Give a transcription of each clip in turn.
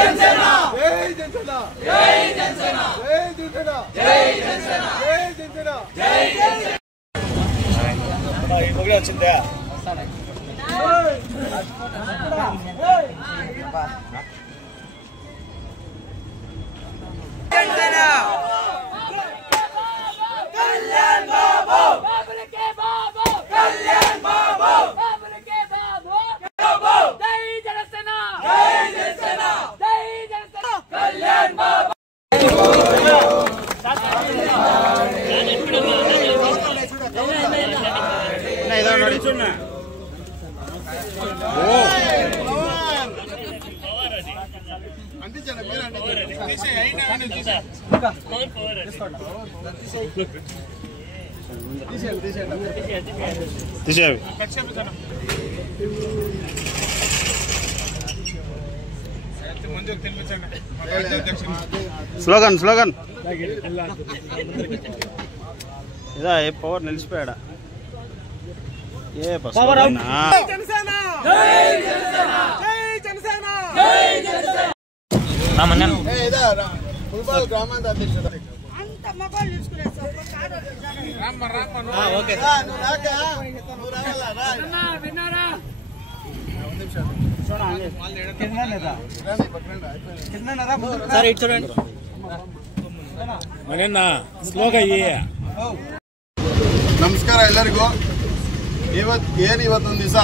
जनसेना जय जनसेना जय जनसेना जय जनसेना जय जनसेना जय जनसेना जय जनसेना इमोगले వచ్చిందా जनसेना कल्याण बाबू बाबू के बाबू कल्याण बाबू बाबू के बाबू जय जनसेना जय जनसेना जय जनसेना कल्याण बाबू స్లోగన్ స్లోగన్ ఇదా ఏ పవర్ నిలిచిపోయాడా ఏ పవర్ जनसेना जय जनसेना जय जनसेना जय जनसेना రామన్న ఏ ఇదా ఫుల్బాల్ గ్రామాంత అధ్యక్షుడు అంత మగోళ్ళు నిలుచుకునే సార్ రామ ఓకే నువ్వు రాక నువ్వు రావాలా రా విన్నారా సార్ ఇటు చూడండి ನಮಸ್ಕಾರ ಎಲ್ಲರಿಗೂ. ಇವತ್ತೊಂದು ದಿವಸ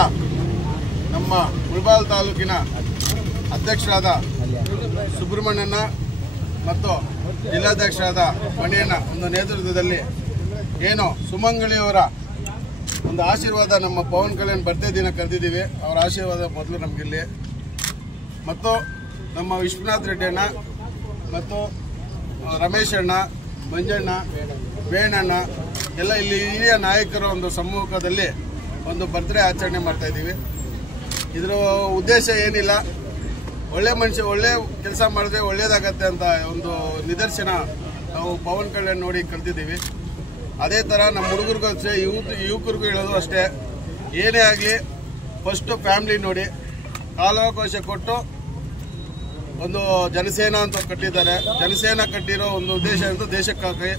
ನಮ್ಮ ಮುಳಬಾಗಿಲು ತಾಲೂಕಿನ ಅಧ್ಯಕ್ಷರಾದ ಸುಬ್ರಹ್ಮಣ್ಯಣ್ಣ ಮತ್ತು ಜಿಲ್ಲಾಧ್ಯಕ್ಷರಾದ ಮಣಿಯಣ್ಣ ಒಂದು ನೇತೃತ್ವದಲ್ಲಿ ಏನು ಸುಮಂಗಳಿಯವರ ಒಂದು ಆಶೀರ್ವಾದ ನಮ್ಮ ಪವನ್ ಕಲ್ಯಾಣ್ ಬರ್ತ್ಡೇ ದಿನ ಕರೆದಿದ್ದೀವಿ. ಅವರ ಆಶೀರ್ವಾದ ಮೊದಲು ನಮಗಿಲ್ಲಿ ಮತ್ತು ನಮ್ಮ ವಿಶ್ವನಾಥ್ ರೆಡ್ಡಿ ಅಣ್ಣ ಮತ್ತು ರಮೇಶ್ ಅಣ್ಣ, ಮಂಜಣ್ಣ, ವೇಣಣ್ಣ ಎಲ್ಲ ಇಲ್ಲಿ ಹಿರಿಯ ನಾಯಕರ ಒಂದು ಸಮ್ಮುಖದಲ್ಲಿ ಒಂದು ಬರ್ತ್ಡೇ ಆಚರಣೆ ಮಾಡ್ತಾ ಇದ್ದೀವಿ. ಇದರ ಉದ್ದೇಶ ಏನಿಲ್ಲ, ಒಳ್ಳೆ ಮನುಷ್ಯ ಒಳ್ಳೆ ಕೆಲಸ ಮಾಡಿದ್ರೆ ಒಳ್ಳೇದಾಗತ್ತೆ ಅಂತ ಒಂದು ನಿದರ್ಶನ ನಾವು ಪವನ್ ಕಲ್ಯಾಣ್ ನೋಡಿ ಕಲ್ತಿದ್ದೀವಿ. ಅದೇ ಥರ ನಮ್ಮ ಹುಡುಗರಿಗೂ ಅಷ್ಟೇ, ಯುವಕರಿಗೂ ಹೇಳೋದು ಅಷ್ಟೇ, ಏನೇ ಆಗಲಿ ಫಸ್ಟು ಫ್ಯಾಮ್ಲಿ ನೋಡಿ, ಕಾಲಾವಕಾಶ ಕೊಟ್ಟು ಒಂದು ಜನಸೇನಾ ಅಂತ ಕಟ್ಟಿದ್ದಾರೆ. ಜನಸೇನಾ ಕಟ್ಟಿರೋ ಒಂದು ಉದ್ದೇಶ ಅಂತ ದೇಶಕ್ಕಾಗಿ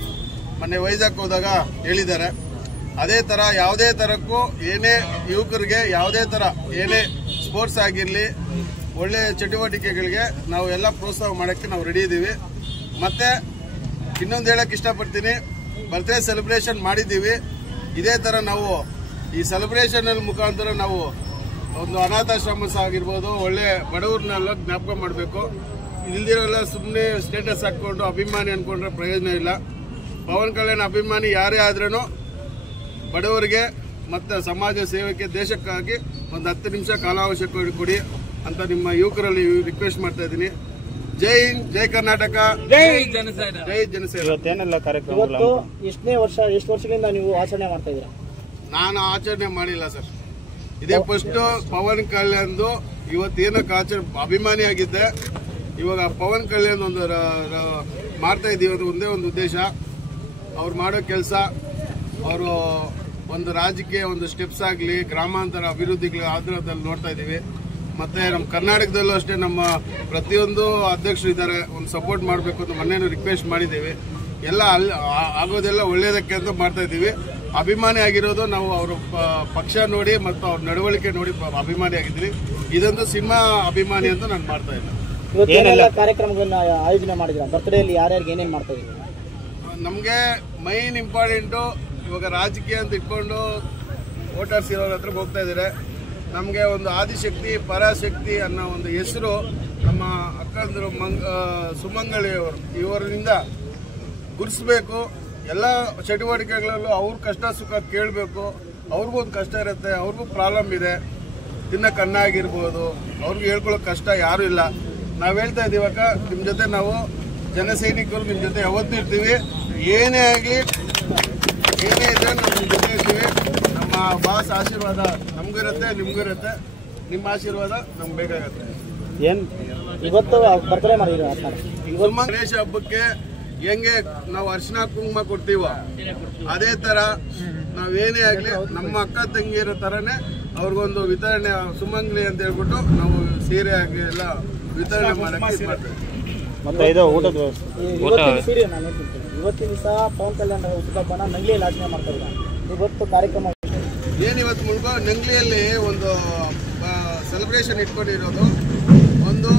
ಮೊನ್ನೆ ವೈಜಾಗ್ ಹೋದಾಗ ಹೇಳಿದ್ದಾರೆ. ಅದೇ ಥರ ಯಾವುದೇ ಥರಕ್ಕೂ ಏನೇ ಯುವಕರಿಗೆ ಯಾವುದೇ ಥರ ಏನೇ ಸ್ಪೋರ್ಟ್ಸ್ ಆಗಿರಲಿ ಒಳ್ಳೆ ಚಟುವಟಿಕೆಗಳಿಗೆ ನಾವು ಎಲ್ಲ ಪ್ರೋತ್ಸಾಹ ಮಾಡೋಕ್ಕೆ ನಾವು ರೆಡಿ ಇದ್ದೀವಿ. ಮತ್ತು ಇನ್ನೊಂದು ಹೇಳಕ್ಕೆ ಇಷ್ಟಪಡ್ತೀನಿ, ಬರ್ತ್ಡೇ ಸೆಲೆಬ್ರೇಷನ್ ಮಾಡಿದ್ದೀವಿ. ಇದೇ ಥರ ನಾವು ಈ ಸೆಲೆಬ್ರೇಷನ್ ಮುಖಾಂತರ ನಾವು ಒಂದು ಅನಾಥಾಶ್ರಮ ಆಗಿರ್ಬೋದು, ಒಳ್ಳೆ ಬಡವ್ರನ್ನೆಲ್ಲ ಜ್ಞಾಪಕ ಮಾಡಬೇಕು. ಇಲ್ದಿರೋಲ್ಲ ಸುಮ್ಮನೆ ಸ್ಟೇಟಸ್ ಹಾಕ್ಕೊಂಡು ಅಭಿಮಾನಿ ಅಂದ್ಕೊಂಡ್ರೆ ಪ್ರಯೋಜನ ಇಲ್ಲ. ಪವನ್ ಕಲ್ಯಾಣ್ ಅಭಿಮಾನಿ ಯಾರೇ ಆದ್ರೂ ಬಡವರಿಗೆ ಮತ್ತು ಸಮಾಜ ಸೇವೆಗೆ ದೇಶಕ್ಕಾಗಿ ಒಂದು 10 ನಿಮಿಷ ಕಾಲಾವಕಾಶ ಕೊಡಿ ಅಂತ ನಿಮ್ಮ ಯುವಕರಲ್ಲಿ ರಿಕ್ವೆಸ್ಟ್ ಮಾಡ್ತಾ ಇದ್ದೀನಿ. ಜೈ ಹಿಂದ್, ಜೈ ಕರ್ನಾಟಕ, ಜೈ ಜನಸೇನಾ, ಜೈ ಜನಸೇನಾ. ಇವತ್ತೇನೆಲ್ಲ ಕಾರ್ಯಕ್ರಮ? ಎಷ್ಟು ವರ್ಷಗಳಿಂದ ನೀವು ಆಚರಣೆ ಮಾಡ್ತಾ ಇದ್ದೀರಾ? ನಾನು ಆಚರಣೆ ಮಾಡಿಲ್ಲ ಸರ್, ಇದೇ ಫಸ್ಟ್ ಪವನ್ ಕಲ್ಯಾಣ್ದು. ಇವತ್ತೇನಕ್ಕೆ ಅಭಿಮಾನಿ ಆಗಿದ್ದೆ, ಇವಾಗ ಪವನ್ ಕಲ್ಯಾಣ್ ಒಂದು ಮಾಡ್ತಾ ಇದ್ದೀವಿ. ಅದು ಒಂದೇ ಒಂದು ಉದ್ದೇಶ, ಅವ್ರು ಮಾಡೋ ಕೆಲಸ, ಅವರು ಒಂದು ರಾಜಕೀಯ ಒಂದು ಸ್ಟೆಪ್ಸ್ ಆಗಲಿ, ಗ್ರಾಮಾಂತರ ಅಭಿವೃದ್ಧಿಗಳು ಆಧಾರದಲ್ಲಿ ನೋಡ್ತಾ ಇದ್ದೀವಿ. ಮತ್ತು ನಮ್ಮ ಕರ್ನಾಟಕದಲ್ಲೂ ಅಷ್ಟೇ ನಮ್ಮ ಪ್ರತಿಯೊಂದು ಅಧ್ಯಕ್ಷರು ಇದ್ದಾರೆ, ಒಂದು ಸಪೋರ್ಟ್ ಮಾಡಬೇಕು ಅಂತ ಮೊನ್ನೆನೂ ರಿಕ್ವೆಸ್ಟ್ ಮಾಡಿದ್ದೀವಿ. ಎಲ್ಲ ಅಲ್ಲಿ ಆಗೋದೆಲ್ಲ ಒಳ್ಳೆಯದಕ್ಕೆ ಅಂತ ಮಾಡ್ತಾ ಇದ್ದೀವಿ. ಅಭಿಮಾನಿ ಆಗಿರೋದು ನಾವು ಅವ್ರ ಪಕ್ಷ ನೋಡಿ ಮತ್ತು ಅವ್ರ ನಡವಳಿಕೆ ನೋಡಿ ಅಭಿಮಾನಿ ಆಗಿದ್ದೀವಿ. ಇದೊಂದು ಸಿನಿಮಾ ಅಭಿಮಾನಿ ಅಂತ ನಾನು ಮಾಡ್ತಾ ಇಲ್ಲ. ಏನೆಲ್ಲ ಕಾರ್ಯಕ್ರಮಗಳನ್ನ ಆಯೋಜನೆ ಮಾಡಿದ್ದೀರಾ? ಬರ್ತ್ಡೇಲಿ ಯಾರ್ಯಾರಿಗೆ ಏನೇನು ಮಾಡ್ತಾ ಇದ್ದೀವಿ? ನಮಗೆ ಮೈನ್ ಇಂಪಾರ್ಟೆಂಟು ಇವಾಗ ರಾಜಕೀಯ ಅಂತ ಇಟ್ಕೊಂಡು ವೋಟರ್ಸ್ ಇರೋರ ಹತ್ರ ಹೋಗ್ತಾ ಇದ್ದಾರೆ. ನಮಗೆ ಒಂದು ಆದಿಶಕ್ತಿ ಪರಾಶಕ್ತಿ ಅನ್ನೋ ಒಂದು ಹೆಸರು ನಮ್ಮ ಅಕ್ಕಂದರು ಸುಮಂಗಳಿಯವರು ಇವರಿಂದ ಗುರುತಿಸ್ಬೇಕು. ಎಲ್ಲ ಚಟುವಟಿಕೆಗಳಲ್ಲೂ ಅವ್ರ ಕಷ್ಟ ಸುಖ ಕೇಳಬೇಕು. ಅವ್ರಿಗೂ ಒಂದು ಕಷ್ಟ ಇರುತ್ತೆ, ಅವ್ರಿಗೂ ಪ್ರಾಬ್ಲಮ್ ಇದೆ, ತಿನ್ನಕ್ಕೆ ಅನ್ನ ಆಗಿರ್ಬೋದು, ಅವ್ರಿಗೂ ಹೇಳ್ಕೊಳ್ಳೋ ಕಷ್ಟ ಯಾರೂ ಇಲ್ಲ. ನಾವು ಹೇಳ್ತಾ ಇದ್ದೀವಾಗ ನಿಮ್ಮ ಜೊತೆ ನಾವು ಜನಸೈನಿಕರು ನಿಮ್ಮ ಜೊತೆ ಯಾವತ್ತೂ ಇರ್ತೀವಿ. ಏನೇ ಆಗಲಿ ಏನೇ ಇದ್ರೆ ನಾವು ನಿಮ್ಮ ಜೊತೆ ಇರ್ತೀವಿ. ನಮ್ಮ ಬಾಸ್ ಆಶೀರ್ವಾದ ನಮಗೂ ಇರುತ್ತೆ, ನಿಮಗೂ ಇರುತ್ತೆ. ನಿಮ್ಮ ಆಶೀರ್ವಾದ ನಮ್ಗೆ ಬೇಕಾಗತ್ತೆ. ಏನು ಇವತ್ತು ಬರ್ತ್ಡೇ ಮಾಡಿದ್ದೀರಾ? ಗಣೇಶ ಹಬ್ಬಕ್ಕೆ ಹೆಂಗೆ ನಾವು ಅರ್ಶಿನ ಕುಂಕುಮ ಕೊಡ್ತೀವೋ ಅದೇ ಥರ ನಾವೇನೇ ಆಗಲಿ ನಮ್ಮ ಅಕ್ಕ ತಂಗಿರೋ ಥರನೇ ಅವ್ರಿಗೊಂದು ವಿತರಣೆ ಸುಮಂಗ್ಲಿ ಅಂತ ಹೇಳ್ಬಿಟ್ಟು ನಾವು ಸೀರೆ ಆಗಿ ಎಲ್ಲ ವಿತರಣೆ ಮಾಡಕ್ಕೆ ಇದು ಮಾಡ್ತೇವೆ. ಮತ್ತೆ ಇದು ಊಟದ ವ್ಯವಸ್ಥೆ ಇವತ್ತಿನ ಸೀರೆ ನಾನು ಹೇಳ್ತೀನಿ, ಇವತ್ತಿನ ದಿವಸ ಪವನ್ ಕಲ್ಯಾಣ್ ಹುಟ್ಟುಹಬ್ಬನ ನಂಗ್ಲಿಯಲ್ಲಿ ಆಚರಣೆ ಮಾಡ್ತಾ ಇದ್ದಾರೆ. ಇವತ್ತು ಕಾರ್ಯಕ್ರಮ ಏನಿವತ್ತು ಮುಳುಬ ನಂಗ್ಲಿಯಲ್ಲಿ ಒಂದು ಸೆಲೆಬ್ರೇಷನ್ ಇಟ್ಕೊಂಡಿರೋದು, ಒಂದು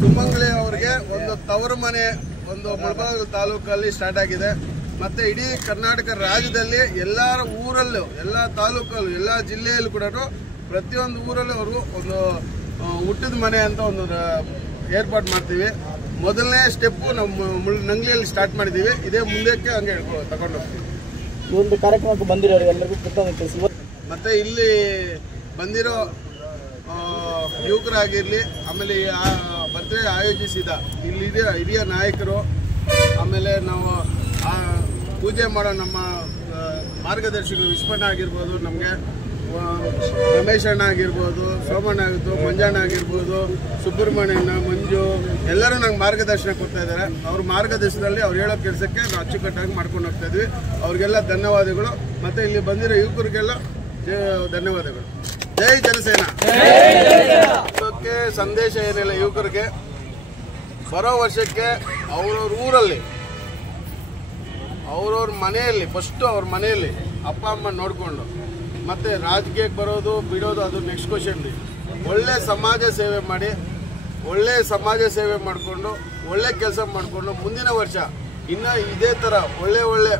ಸುಮಂಗಲಿ ಅವರಿಗೆ ಒಂದು ತವರು ಮನೆ ಒಂದು ಮುಳಬಾಗಿಲು ತಾಲೂಕಲ್ಲಿ ಸ್ಟಾರ್ಟ್ ಆಗಿದೆ. ಮತ್ತು ಇಡೀ ಕರ್ನಾಟಕ ರಾಜ್ಯದಲ್ಲಿ ಎಲ್ಲರ ಊರಲ್ಲೂ, ಎಲ್ಲ ತಾಲೂಕಲ್ಲೂ, ಎಲ್ಲ ಜಿಲ್ಲೆಯಲ್ಲೂ ಕೂಡ ಪ್ರತಿಯೊಂದು ಊರಲ್ಲೂ ಅವರು ಒಂದು ಹುಟ್ಟಿದ ಮನೆ ಅಂತ ಒಂದು ಏರ್ಪಾಡು ಮಾಡ್ತೀವಿ. ಮೊದಲನೇ ಸ್ಟೆಪ್ಪು ನಮ್ಮ ನಂಗ್ಲಿಯಲ್ಲಿ ಸ್ಟಾರ್ಟ್ ಮಾಡಿದ್ದೀವಿ. ಇದೇ ಮುಂದಕ್ಕೆ ಹಂಗೆ ತಗೊಂಡು ಹೋಗ್ತೀವಿ. ಈ ಒಂದು ಕಾರ್ಯಕ್ರಮಕ್ಕೆ ಬಂದಿರೋರು ಎಲ್ಲರಿಗೂ ಕೃತಜ್ಞತೆ. ಮತ್ತು ಇಲ್ಲಿ ಬಂದಿರೋ ಯುವಕರಾಗಿರಲಿ, ಆಮೇಲೆ ಬರ್ತ್ಡೇ ಆಯೋಜಿಸಿದ ಇಲ್ಲಿ ಹಿರಿಯ ನಾಯಕರು, ಆಮೇಲೆ ನಾವು ಪೂಜೆ ಮಾಡೋ ನಮ್ಮ ಮಾರ್ಗದರ್ಶಿಗಳು ವಿಶ್ವಣ್ಣ ಆಗಿರ್ಬೋದು, ನಮಗೆ ರಮೇಶ್ ಅಣ್ಣ ಆಗಿರ್ಬೋದು, ಸೋಮಣ್ಣ ಆಗಿರ್ಬೋದು, ಮಂಜಣ್ಣ ಆಗಿರ್ಬೋದು, ಸುಬ್ರಹ್ಮಣ್ಯಣ್ಣ, ಮಂಜು ಎಲ್ಲರೂ ನಂಗೆ ಮಾರ್ಗದರ್ಶನ ಕೊಡ್ತಾ ಇದ್ದಾರೆ. ಅವ್ರ ಮಾರ್ಗದರ್ಶನದಲ್ಲಿ ಅವ್ರು ಹೇಳೋ ಕೆಲಸಕ್ಕೆ ನಾವು ಅಚ್ಚುಕಟ್ಟಾಗಿ ಮಾಡ್ಕೊಂಡು ಹೋಗ್ತಾ ಇದ್ವಿ. ಅವ್ರಿಗೆಲ್ಲ ಧನ್ಯವಾದಗಳು. ಮತ್ತು ಇಲ್ಲಿ ಬಂದಿರೋ ಯುವಕರಿಗೆಲ್ಲ ಧನ್ಯವಾದಗಳು. ಜೈ ಜನಸೇನಾ. ಇದಕ್ಕೆ ಸಂದೇಶ ಏನಿಲ್ಲ, ಯುವಕರಿಗೆ ಬರೋ ವರ್ಷಕ್ಕೆ ಅವ್ರವ್ರ ಊರಲ್ಲಿ, ಅವ್ರವ್ರ ಮನೆಯಲ್ಲಿ, ಫಸ್ಟು ಅವ್ರ ಮನೆಯಲ್ಲಿ ಅಪ್ಪ ಅಮ್ಮ ನೋಡಿಕೊಂಡು, ಮತ್ತು ರಾಜಕೀಯಕ್ಕೆ ಬರೋದು ಬಿಡೋದು ಅದು ನೆಕ್ಸ್ಟ್ ಕ್ವಶನ್. ಒಳ್ಳೆ ಸಮಾಜ ಸೇವೆ ಮಾಡಿ, ಒಳ್ಳೆ ಸಮಾಜ ಸೇವೆ ಮಾಡಿಕೊಂಡು, ಒಳ್ಳೆ ಕೆಲಸ ಮಾಡಿಕೊಂಡು ಮುಂದಿನ ವರ್ಷ ಇನ್ನೂ ಇದೇ ಥರ ಒಳ್ಳೆ ಒಳ್ಳೆ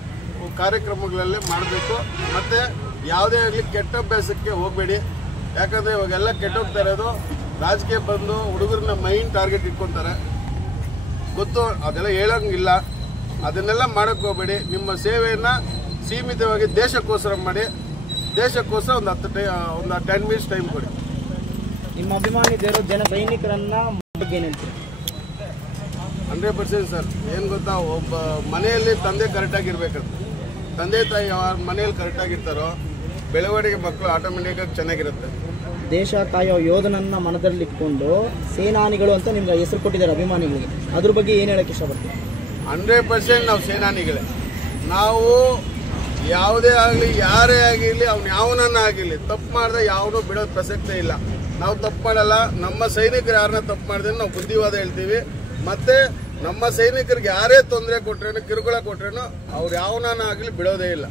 ಕಾರ್ಯಕ್ರಮಗಳಲ್ಲೇ ಮಾಡಬೇಕು. ಮತ್ತು ಯಾವುದೇ ಆಗಲಿ ಕೆಟ್ಟ ಅಭ್ಯಾಸಕ್ಕೆ ಹೋಗಬೇಡಿ. ಯಾಕಂದರೆ ಇವಾಗೆಲ್ಲ ಕೆಟ್ಟೋಗ್ತಾ ಇರೋದು ರಾಜಕೀಯ ಬಂದು ಹುಡುಗರನ್ನ ಮೈನ್ ಟಾರ್ಗೆಟ್ ಇಟ್ಕೊತಾರೆ. ಗೊತ್ತು, ಅದೆಲ್ಲ ಹೇಳೋಂಗಿಲ್ಲ. ಅದನ್ನೆಲ್ಲ ಮಾಡೋಕ್ಕೆ ಹೋಗಬೇಡಿ. ನಿಮ್ಮ ಸೇವೆಯನ್ನು ಸೀಮಿತವಾಗಿ ದೇಶಕ್ಕೋಸ್ಕರ ಮಾಡಿ. ದೇಶಕ್ಕೋಸ್ಕರ ಒಂದು 10 ಮಿನಿಟ್ಸ್ ಟೈಮ್ ಕೊಡಿ. ನಿಮ್ಮ ಅಭಿಮಾನಿ ಜನ ಸೈನಿಕರನ್ನ ಬಗ್ಗೆ ಏನು ಹೇಳ್ತೀರಿ? 100% ಸರ್. ಏನು ಗೊತ್ತಾ, ಒಬ್ಬ ಮನೆಯಲ್ಲಿ ತಂದೆ ಕರೆಕ್ಟಾಗಿರ್ಬೇಕಂತ. ತಂದೆ ತಾಯಿ ಯಾರು ಮನೆಯಲ್ಲಿ ಕರೆಕ್ಟಾಗಿರ್ತಾರೋ ಬೆಳವಣಿಗೆ ಮಕ್ಕಳು ಆಟೋಮೆಟಿಕಾಗಿ ಚೆನ್ನಾಗಿರುತ್ತೆ. ದೇಶ ಕಾಯೋ ಯೋಧನನ್ನ ಮನದಲ್ಲಿಟ್ಕೊಂಡು ಸೇನಾನಿಗಳು ಅಂತ ನಿಮ್ಗೆ ಹೆಸರು ಕೊಟ್ಟಿದ್ದಾರೆ ಅಭಿಮಾನಿಗಳಿಗೆ. ಅದ್ರ ಬಗ್ಗೆ ಏನು ಹೇಳಕ್ಕೆ ಇಷ್ಟಪಡ್ತೀವಿ? 100% ನಾವು ಸೇನಾನಿಗಳೇ. ನಾವು ಯಾವುದೇ ಆಗಲಿ, ಯಾರೇ ಆಗಿರಲಿ, ಅವ್ನು ಯಾವನನ್ನ ಆಗಿರಲಿ, ತಪ್ಪು ಮಾಡಿದ್ರೆ ಯಾವನೂ ಬಿಡೋದು ಪ್ರಸಕ್ತಿ ಇಲ್ಲ. ನಾವು ತಪ್ಪು ಮಾಡಲ್ಲ. ನಮ್ಮ ಸೈನಿಕರು ಯಾರನ್ನ ತಪ್ಪು ಮಾಡಿದ್ರೆ ನಾವು ಬುದ್ಧಿವಾದ ಹೇಳ್ತೀವಿ. ಮತ್ತು ನಮ್ಮ ಸೈನಿಕರಿಗೆ ಯಾರೇ ತೊಂದರೆ ಕೊಟ್ರೇನು, ಕಿರುಕುಳ ಕೊಟ್ರೇನು ಅವ್ರು ಯಾವನನ್ನ ಆಗಲಿ ಬಿಡೋದೇ ಇಲ್ಲ.